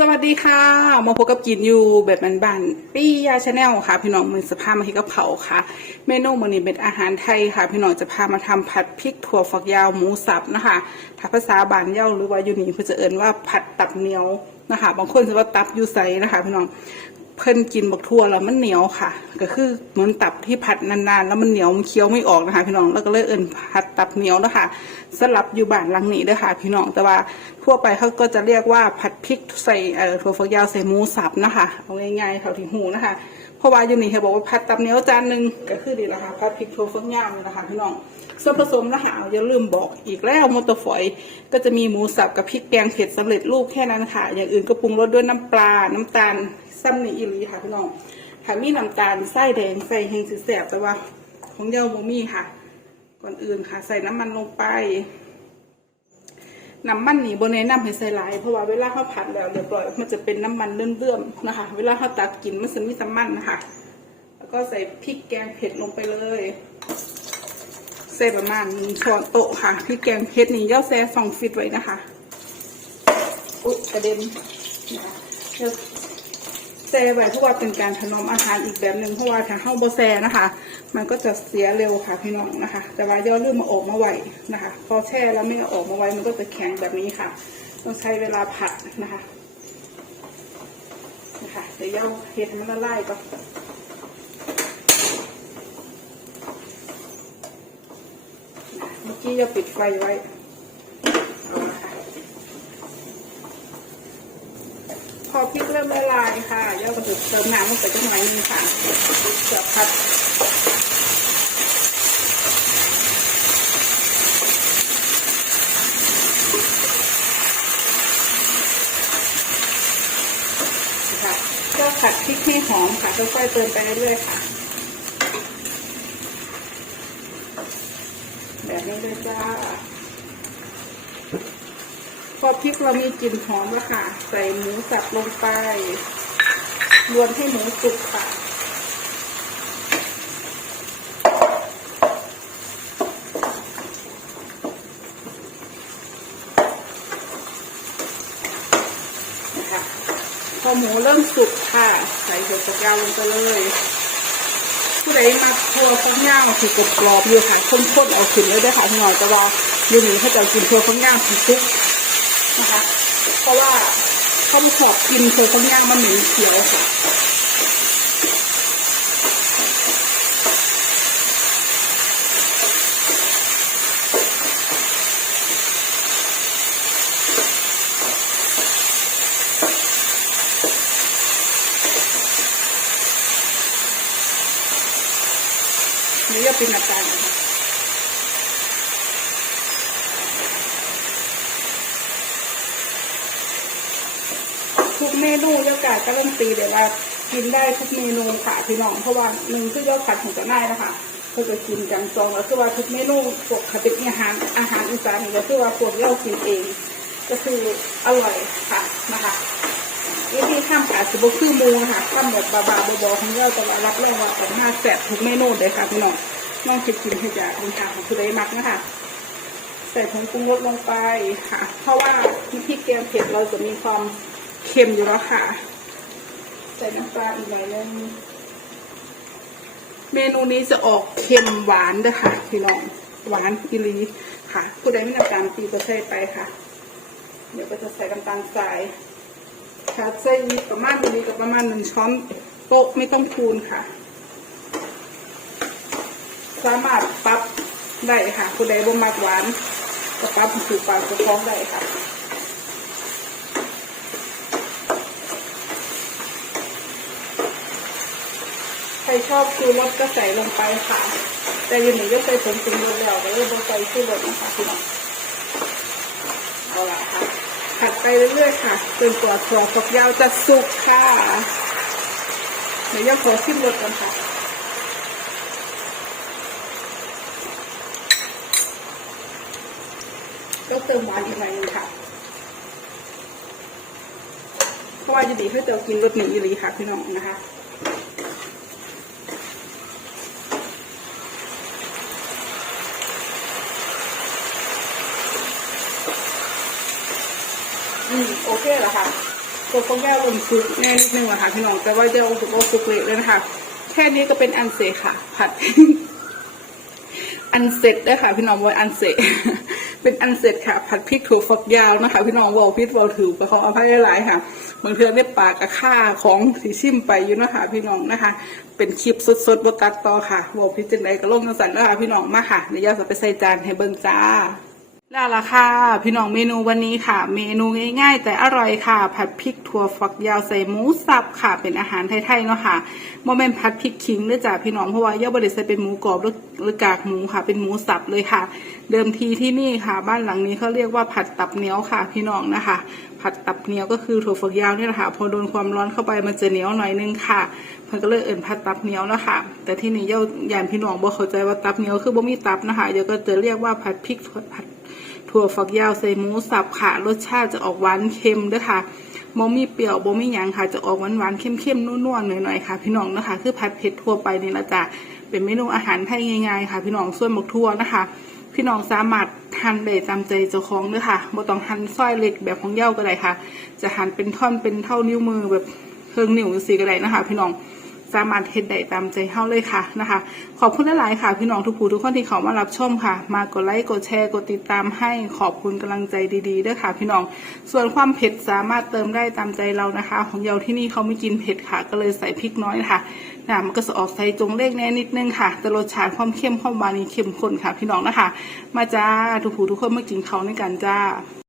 สวัสดีค่ะ มาพบกับกินอยู่แบบบ้านๆปี้ยาชาแนลค่ะ พี่น้องมือสภาพมาที่กับเขาค่ะ เมนูมื้อนี้เป็นอาหารไทยค่ะ พี่น้องจะพามาทำผัดพริกถั่วฝักยาวหมูสับนะคะถ้าภาษาบ้านเย่าหรือว่าอยู่นี่เพื่อจะเอิ้นว่าผัดตับเหนียวนะคะ บางคนจะว่าตับยูไซนะคะ พี่น้อง เพิ่นกินบักทั่วแล้วมันเหนียวค่ะ ก็คือเหมือนตับที่ผัดนานๆ แล้วมันเหนียวมันเคี้ยวไม่ออกนะคะ พี่น้องแล้วก็เลยเอิ้นผัดตับเหนียวนะคะสลับอยู่บ้านหลังนี้เด้อค่ะ พี่น้องแต่ว่าทั่วไปเขาก็จะเรียกว่าผัดพริกใส่เอ่อถั่วฝักยาวใส่หมูสับนะคะเอาง่ายๆเท่าที่หูนะคะเพราะว่าอยู่นี่เขาบอกว่าผัดตับเหนียวจานหนึ่งก็คือดีแล้วค่ะผัดพริกถั่วฝักยาวนี่แหละค่ะพี่น้องส่วนผสมนะคะอย่าลืมบอกอีกแล้วมอเตอร์ฝอย ก็จะมีหมูสับกับพริกแกงเผ็ดสำเร็จรูปแค่นั้นค่ะ อย่างอื่นก็ปรุงรสด้วยน้ำปลาน้ำตาล ซ้ำนี่อีหลีค่ะพี่น้องถ้ามีน้ำตาลไส้แดงใส่แห้งสิแสบแต่ว่า ของเยาบ่มีค่ะ ก่อนอื่นค่ะ ใส่น้ำมันลงไปน้ำมันนี่บนแนะนำให้ใส่หลายเพราะว่าเวลาเขาผัดแล้วเรียบร้อยมันจะเป็นน้ำมันเลื่อมๆนะคะ เวลาเขาตักกินมันจะมีน้ำมันนะคะ แล้วก็ใส่พริกแกงเผ็ดลงไปเลยใส่ประมาณหนึ่งช้อนโต๊ะค่ะพริกแกงเผ็ดนี่เย่าแซ่สองฟิตไว้นะคะ อุ๊ยกระเด็นเดี๋ยว ซ่ไว้เพราะว่าเป็นการถนอมอาหารอีกแบบหนึ่งเพราะว่าถ้าเข้าโบแซ่นะคะ มันก็จะเสียเร็วค่ะพี่น้องนะคะ แต่ว่าย่อลืมมาออกมาไว้นะคะ พอแช่แล้วไม่ออกมาไว้มันก็จะแข็งแบบนี้ค่ะ ต้องใช้เวลาผัดนะคะนะคะเดี๋ยวย่าเห็ดมันละลายก่อนเมื่อกี้ย่าปิดไฟไว้เอาละค่ะ พ อพริกเริ่มละลายค่ะย่าก็จะเติมน้ำลงไปจังหน่อยนึงค่ะเกือบพัดก็ผัดพริกให้หอมค่ะค่อยๆเติมไปเรื่อยๆค่ะ แบบนี้เลยจ้า อพริกเรามีกลิ่นหอมแล้วค่ะ ใส่หมูสับลงไป รวนให้หมูสุกค่ะนะคะพอหมูเริ่มสุกค่ะ ใส่เห็ดตะกร้าลงไปเลยผู้ใดมาทัวข้างย่างถือกรอบอบๆอยู่ค่ะข้นๆเอาขึ้นเลยได้ค่ะพี่อยแต่ว่าอยู่นี่เขาจะกินทัวข้างย่างสีซุก นะคะ เพราะว่าเขาหอบกินทัวข้างย่างมันเหม็นเขียวค่ะนี่ก็เป็นอาการนะคะ เมนูยอดกาดการันตีเดี๋ยว่ากินได้ทุกเมนูค่ะพี่น้องเพราะว่าหนึ่งคือยอดขัดของจะได้นะคะก็จะกินจังจองแล้วคือว่าทุกเมนูปกติอาหารอาหารอีสานนี่ก็คือว่าพวกเรากินเอง ก็คืออร่อยค่ะนะคะวิธีทำค่ะสิบคือมูค่ะทำแบบบาๆบอๆของเราแต่ว่ารับรองว่าแต่มาแซ่บทุกเมนูเลยค่ะพี่น้องน้องคิดกินให้จากคุณค่าของคุณได้มักนะคะใส่ผงปรุงรสลงไปค่ะ เพราะว่าพริกแกงเผ็ดเราจะมีความ เค็มอยู่แล้วค่ะ ใส่น้ำปลาอีกหน่อยนึงเมนูนี้จะออกเค็มหวานด้วยค่ะพี่น้องหวานกิลีค่ะ ผู้ใดไม่น้ำตาลปีก็ใส่ไปค่ะ เดี๋ยวก็จะใส่น้ำตาลทรายค่ะใส่ประมาณนี้กับประมาณหนึ่งช้อนโต๊ะไม่ต้องคูณค่ะ สามารถปรับได้ค่ะผู้ใดบ่มักหวานก็ปรับให้ถูกปากเจะคล้าของได้ค่ะ ใครชอบชูรสก็ใส่ลงไปค่ะ แต่ยังหนึ่งก็ใส่ผงปรุงรสแล้วก็เลยบ่ใส่ชูรสนะคะพี่น้องเอาละค่ะผัดไปเรื่อยๆค่ะจนกว่าถั่วฝักยาวจะสุกค่ะเดี๋ยวยังขอชิมรสกันค่ะก็เติมหวานอีกหน่อยนึงค่ะ เพราะว่าจะดีให้เติมกินรสหมี่อีหลีค่ะพี่น้องนะคะ อืมโอเคแล้วค่ะรตัวฟองยาวมันซุกแน่นิดนึงอะค่ะพี่น้องแต่ว่าจะเอาสุกเอสุกเละเลยนะคะแค่นี้ก็เป็นอันเสร็จค่ะ ผัด อันเสร็จได้ค่ะ พี่น้องว่าอันเสร็จเป็นอันเสร็จค่ะ ผัดพริกถั่วฝักยาวนะคะ พี่น้องวอลพิษวอลถือไปของอภัยหลายค่ะบางเทือได้ปากกับข้าของสีชิมไปอยู่นะคะ พี่น้องนะคะ เป็นคลิปสดๆบตัดต่อค่ะวอลพิษจังไดก็ลงจังสันนะคะพี่น้องมาค่ะเดี๋ยวยาจะไปใส่จานให้เบิ่งจ้า แล้วล่ะค่ะ พี่น้องเมนูวันนี้ค่ะ เมนูง่าย ๆ แต่อร่อยค่ะ ผัดพริกถั่วฝักยาวใส่หมูสับค่ะ เป็นอาหารไทยๆเนาะค่ะโมเมนผัดพริกขิงด้วยจ้ะพี่น้องเพราะว่าย่าบริใส่เป็นหมูกรอบหรือกากหมูค่ะ เป็นหมูสับเลยค่ะ เดิมทีที่นี่ค่ะ บ้านหลังนี้เขาเรียกว่าผัดตับเหนียวค่ะ พี่น้องนะคะ ผัดตับเหนียวก็คือถั่วฝักยาวเนี่ยแหละค่ะพอโดนความร้อนเข้าไปมันจะเหนียวหน่อยนึงค่ะเพิ่นก็เลยเอิ่นผัดตับเหนียวแล้วค่ะ แต่ที่นี่ย่าย่านพี่น้องบ่เข้าใจว่าตับเหนียวคือบ่มีตับนะคะเดี๋ยวก็จะเรียกว่าผัดพริกผัด ถั่วฝักยาวใส่หมูสับค่ะ รสชาติจะออกหวานเค็มด้วยค่ะโมมีเปรี้ยวโมมีหยังค่ะ จะออกหวานหวานๆเค็มๆนัวๆหน่อยๆค่ะ พี่น้องนะคะ คือผัดเผ็ดทั่วไปนี่ละจ้ะเป็นเมนูอาหารไทยง่ายๆค่ะ พี่น้องส่วนหมกทั่วนะคะ พี่น้องสามารถหั่นได้ตามใจเจ้าของด้วยค่ะบ่ต้องหั่นซอยเล็กแบบของเย้าก็ได้ค่ะ จะหั่นเป็นท่อนเป็นเท่านิ้วมือแบบเครื่องนิ้วสีก็ได้นะคะ พี่น้อง สามารถเฮ็ดได้ตามใจเฮาเลยค่ะนะคะ ขอบคุณหลายๆค่ะ พี่น้องทุกผู้ทุกคนที่เขามารับชมค่ะ มากดไลค์กดแชร์กดติดตามให้ขอบคุณกำลังใจดีๆด้วยค่ะ พี่น้องส่วนความเผ็ดสามารถเติมได้ตามใจเรานะคะ ของเยาที่นี่เขาไม่กินเผ็ดค่ะ ก็เลยใส่พริกน้อยค่ะนะมันก็จะออกใส่จงเลขแน่นิดนึงค่ะแต่รสชาติความเข้มความหวานนี่เข้มข้นค่ะ พี่น้องนะคะ มาจ้าทุกผู้ทุกคนมากินเขาในกันจ้า